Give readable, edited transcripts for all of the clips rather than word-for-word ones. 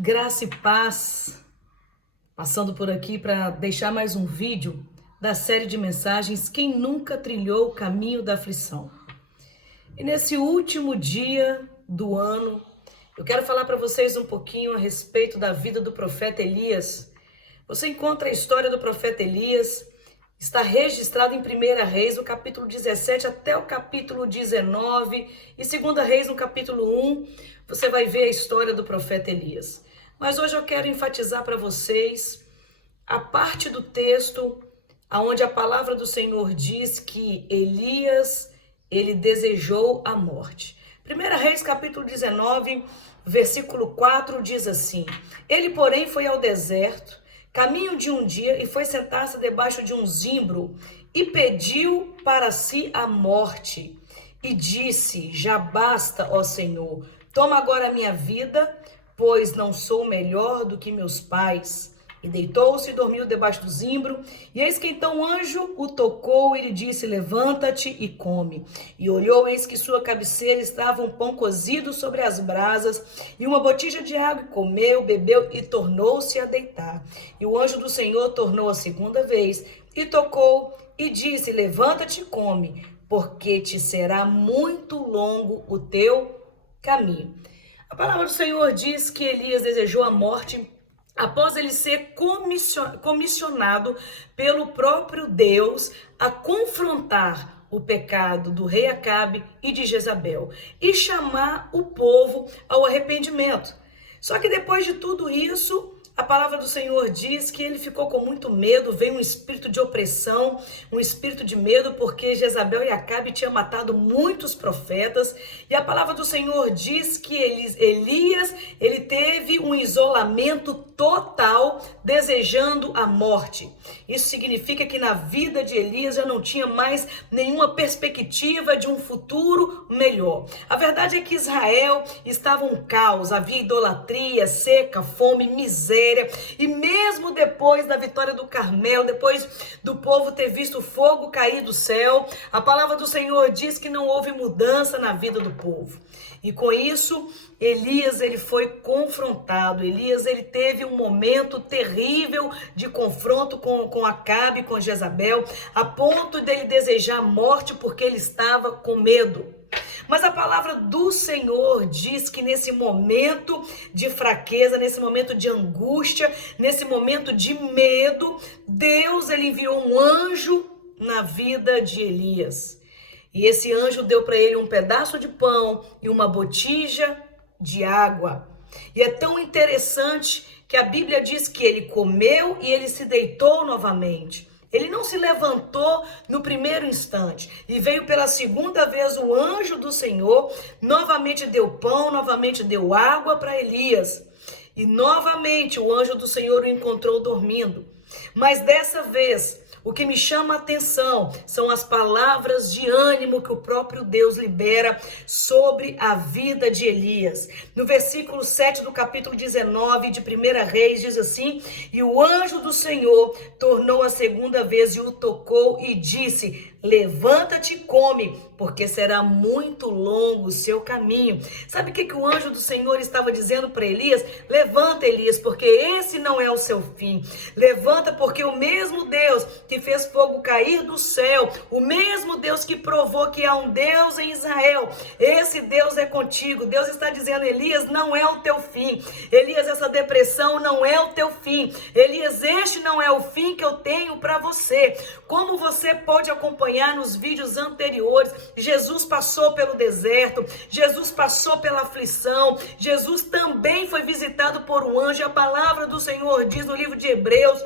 Graça e paz, passando por aqui para deixar mais um vídeo da série de mensagens Quem Nunca Trilhou o Caminho da Aflição. E nesse último dia do ano, eu quero falar para vocês um pouquinho a respeito da vida do profeta Elias. Você encontra a história do profeta Elias, está registrado em 1 Reis, no capítulo 17 até o capítulo 19, e 2 Reis, no capítulo 1, você vai ver a história do profeta Elias. Mas hoje eu quero enfatizar para vocês a parte do texto onde a palavra do Senhor diz que Elias, ele desejou a morte. 1 Reis, capítulo 19, versículo 4, diz assim: Ele, porém, foi ao deserto, caminho de um dia, e foi sentar-se debaixo de um zimbro, e pediu para si a morte. E disse: Já basta, ó Senhor, toma agora a minha vida, pois não sou melhor do que meus pais. E deitou-se e dormiu debaixo do zimbro. E eis que então o anjo o tocou e lhe disse: Levanta-te e come. E olhou, eis que sua cabeceira estava um pão cozido sobre as brasas e uma botija de água. E comeu, bebeu e tornou-se a deitar. E o anjo do Senhor tornou a segunda vez e tocou e disse: Levanta-te e come, porque te será muito longo o teu caminho. A palavra do Senhor diz que Elias desejou a morte após ele ser comissionado pelo próprio Deus a confrontar o pecado do rei Acabe e de Jezabel e chamar o povo ao arrependimento. Só que depois de tudo isso, a palavra do Senhor diz que ele ficou com muito medo, veio um espírito de opressão, um espírito de medo, porque Jezabel e Acabe tinham matado muitos profetas. E a palavra do Senhor diz que Elias, ele teve um isolamento total, desejando a morte. Isso significa que na vida de Elias já não tinha mais nenhuma perspectiva de um futuro melhor. A verdade é que Israel estava um caos, havia idolatria, seca, fome, miséria. E mesmo depois da vitória do Carmel, depois do povo ter visto fogo cair do céu, a palavra do Senhor diz que não houve mudança na vida do povo. E com isso, Elias, ele foi confrontado. Elias, ele teve um momento terrível de confronto com Acabe, com Jezabel, a ponto dele desejar a morte porque ele estava com medo. Mas a palavra do Senhor diz que nesse momento de fraqueza, nesse momento de angústia, nesse momento de medo, Deus, ele enviou um anjo na vida de Elias. E esse anjo deu para ele um pedaço de pão e uma botija de água. E é tão interessante que a Bíblia diz que ele comeu e ele se deitou novamente. Ele não se levantou no primeiro instante e veio pela segunda vez o anjo do Senhor, novamente deu pão, novamente deu água para Elias. E novamente o anjo do Senhor o encontrou dormindo. Mas dessa vez, o que me chama a atenção são as palavras de ânimo que o próprio Deus libera sobre a vida de Elias. No versículo 7 do capítulo 19 de 1 Reis diz assim: E o anjo do Senhor tornou a segunda vez e o tocou e disse: Levanta-te e come, porque será muito longo o seu caminho. Sabe o que o anjo do Senhor estava dizendo para Elias? Levanta, Elias, porque esse não é o seu fim. Levanta, porque o mesmo Deus que fez fogo cair do céu, o mesmo Deus que provou que há um Deus em Israel, esse Deus é contigo. Deus está dizendo: Elias, não é o teu fim. Elias, essa depressão não é o teu fim. Elias, este não é o fim que eu tenho para você. Como você pode acompanhar nos vídeos anteriores, Jesus passou pelo deserto, Jesus passou pela aflição, Jesus também foi visitado por um anjo. A palavra do Senhor diz no livro de Hebreus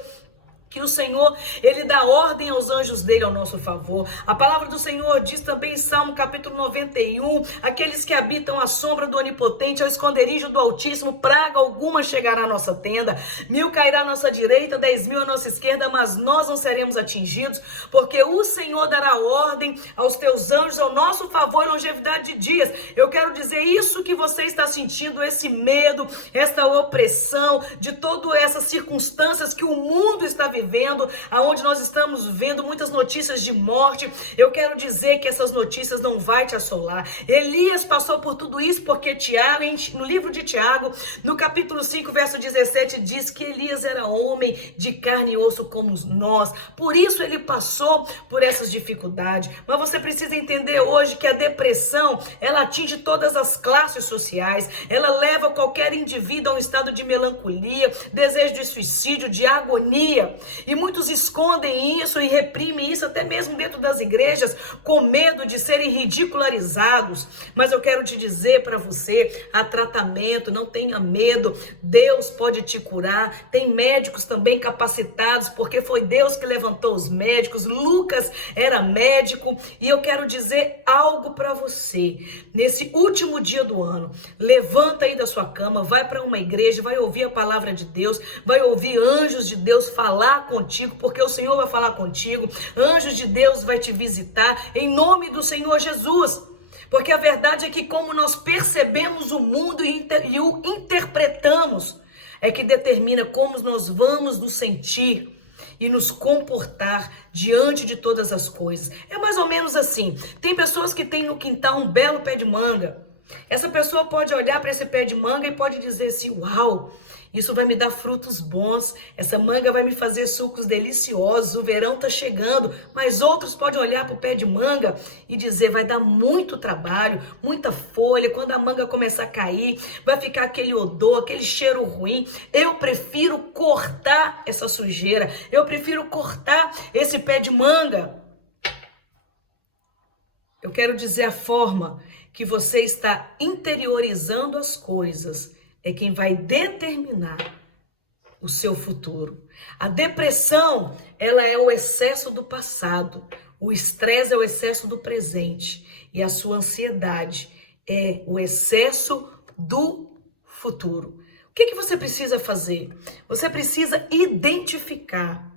que o Senhor, ele dá ordem aos anjos dele ao nosso favor. A palavra do Senhor diz também em Salmo capítulo 91, aqueles que habitam a sombra do Onipotente, ao esconderijo do Altíssimo, praga alguma chegará à nossa tenda, 1000 cairá à nossa direita, 10.000 à nossa esquerda, mas nós não seremos atingidos, porque o Senhor dará ordem aos teus anjos ao nosso favor e longevidade de dias. Eu quero dizer, isso que você está sentindo, esse medo, essa opressão, de todas essas circunstâncias que o mundo está vivendo, vivendo, aonde nós estamos vendo muitas notícias de morte, eu quero dizer que essas notícias não vai te assolar. Elias passou por tudo isso porque Tiago, no livro de Tiago, no capítulo 5, verso 17, diz que Elias era homem de carne e osso como nós. Por isso ele passou por essas dificuldades. Mas você precisa entender hoje que a depressão, ela atinge todas as classes sociais. Ela leva qualquer indivíduo a um estado de melancolia, desejo de suicídio, de agonia. E muitos escondem isso e reprimem isso até mesmo dentro das igrejas, com medo de serem ridicularizados. Mas eu quero te dizer para você, há tratamento, não tenha medo. Deus pode te curar. Tem médicos também capacitados, porque foi Deus que levantou os médicos. Lucas era médico. E eu quero dizer algo para você. Nesse último dia do ano, levanta aí da sua cama, vai para uma igreja, vai ouvir a palavra de Deus, vai ouvir anjos de Deus falar contigo, porque o Senhor vai falar contigo. Anjos de Deus vai te visitar em nome do Senhor Jesus. Porque a verdade é que como nós percebemos o mundo e o interpretamos, é que determina como nós vamos nos sentir e nos comportar diante de todas as coisas. É mais ou menos assim. Tem pessoas que têm no quintal um belo pé de manga. Essa pessoa pode olhar para esse pé de manga e pode dizer assim, uau, isso vai me dar frutos bons, essa manga vai me fazer sucos deliciosos, o verão tá chegando. Mas outros podem olhar para o pé de manga e dizer, vai dar muito trabalho, muita folha, quando a manga começar a cair, vai ficar aquele odor, aquele cheiro ruim. Eu prefiro cortar essa sujeira, eu prefiro cortar esse pé de manga. Eu quero dizer a forma que você está interiorizando as coisas é quem vai determinar o seu futuro. A depressão, ela é o excesso do passado. O estresse é o excesso do presente. E a sua ansiedade é o excesso do futuro. O que você precisa fazer? Você precisa identificar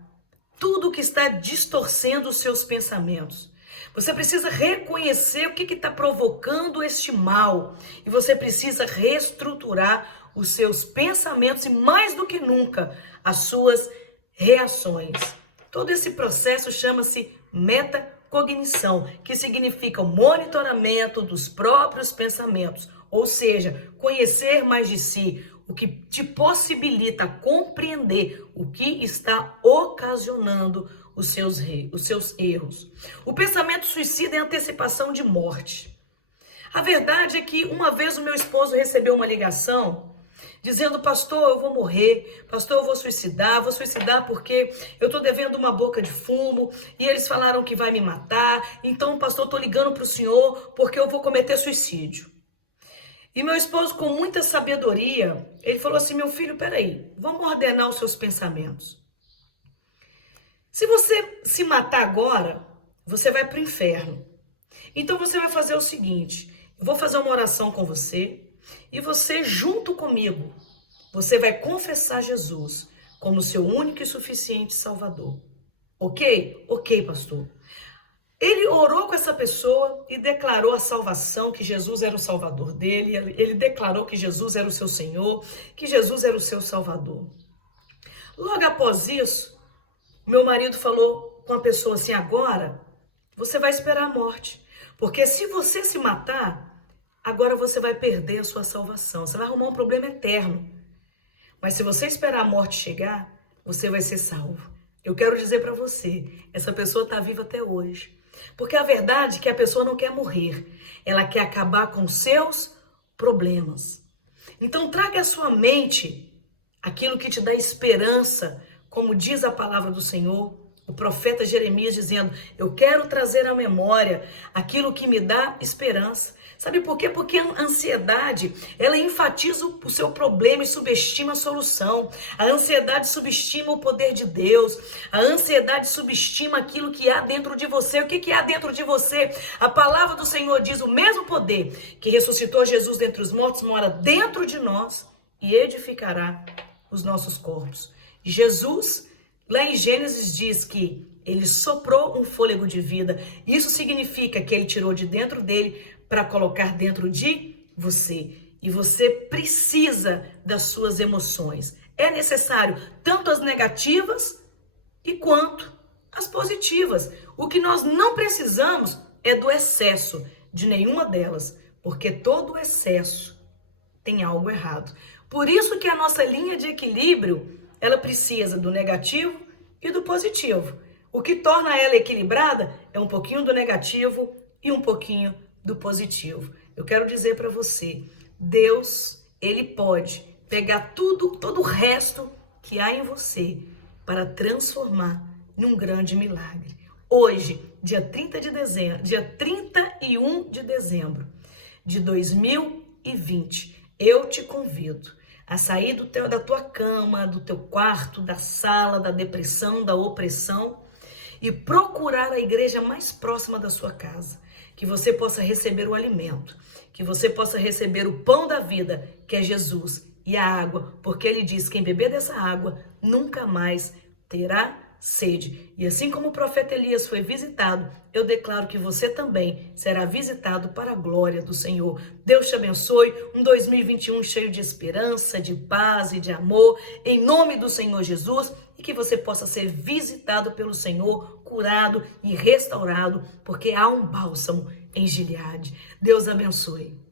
tudo que está distorcendo os seus pensamentos. Você precisa reconhecer o que está provocando este mal. E você precisa reestruturar os seus pensamentos e, mais do que nunca, as suas reações. Todo esse processo chama-se metacognição, que significa o monitoramento dos próprios pensamentos. Ou seja, conhecer mais de si, o que te possibilita compreender o que está ocasionando os seus erros. O pensamento suicida é antecipação de morte. A verdade é que uma vez o meu esposo recebeu uma ligação dizendo, pastor, eu vou morrer, pastor, eu vou suicidar porque eu estou devendo uma boca de fumo e eles falaram que vai me matar, então, pastor, estou ligando para o senhor porque eu vou cometer suicídio. E meu esposo, com muita sabedoria, ele falou assim, meu filho, peraí, vamos ordenar os seus pensamentos. Se você se matar agora, você vai para o inferno. Então você vai fazer o seguinte, eu vou fazer uma oração com você e você, junto comigo, você vai confessar Jesus como seu único e suficiente Salvador. Ok? Ok, pastor. Ele orou com essa pessoa e declarou a salvação, que Jesus era o Salvador dele. Ele declarou que Jesus era o seu Senhor, que Jesus era o seu Salvador. Logo após isso, meu marido falou com a pessoa assim, agora você vai esperar a morte. Porque se você se matar, agora você vai perder a sua salvação. Você vai arrumar um problema eterno. Mas se você esperar a morte chegar, você vai ser salvo. Eu quero dizer para você, essa pessoa está viva até hoje. Porque a verdade é que a pessoa não quer morrer. Ela quer acabar com seus problemas. Então traga à sua mente aquilo que te dá esperança, como diz a palavra do Senhor, o profeta Jeremias dizendo, eu quero trazer à memória aquilo que me dá esperança. Sabe por quê? Porque a ansiedade, ela enfatiza o seu problema e subestima a solução. A ansiedade subestima o poder de Deus. A ansiedade subestima aquilo que há dentro de você. O que há dentro de você? A palavra do Senhor diz, o mesmo poder que ressuscitou Jesus dentre os mortos mora dentro de nós e edificará os nossos corpos. Jesus, lá em Gênesis, diz que ele soprou um fôlego de vida. Isso significa que ele tirou de dentro dele para colocar dentro de você. E você precisa das suas emoções. É necessário tanto as negativas e quanto as positivas. O que nós não precisamos é do excesso de nenhuma delas, porque todo excesso tem algo errado. Por isso que a nossa linha de equilíbrio, ela precisa do negativo e do positivo. O que torna ela equilibrada é um pouquinho do negativo e um pouquinho do positivo. Eu quero dizer para você, Deus, ele pode pegar todo o resto que há em você para transformar num grande milagre. Hoje, dia 31 de dezembro de 2020, eu te convido a sair da tua cama, do teu quarto, da sala, da depressão, da opressão e procurar a igreja mais próxima da sua casa, que você possa receber o alimento, que você possa receber o pão da vida, que é Jesus, e a água, porque ele diz: quem beber dessa água nunca mais terá sede. E assim como o profeta Elias foi visitado, eu declaro que você também será visitado para a glória do Senhor. Deus te abençoe, um 2021 cheio de esperança, de paz e de amor, em nome do Senhor Jesus, e que você possa ser visitado pelo Senhor, curado e restaurado, porque há um bálsamo em Gileade. Deus abençoe.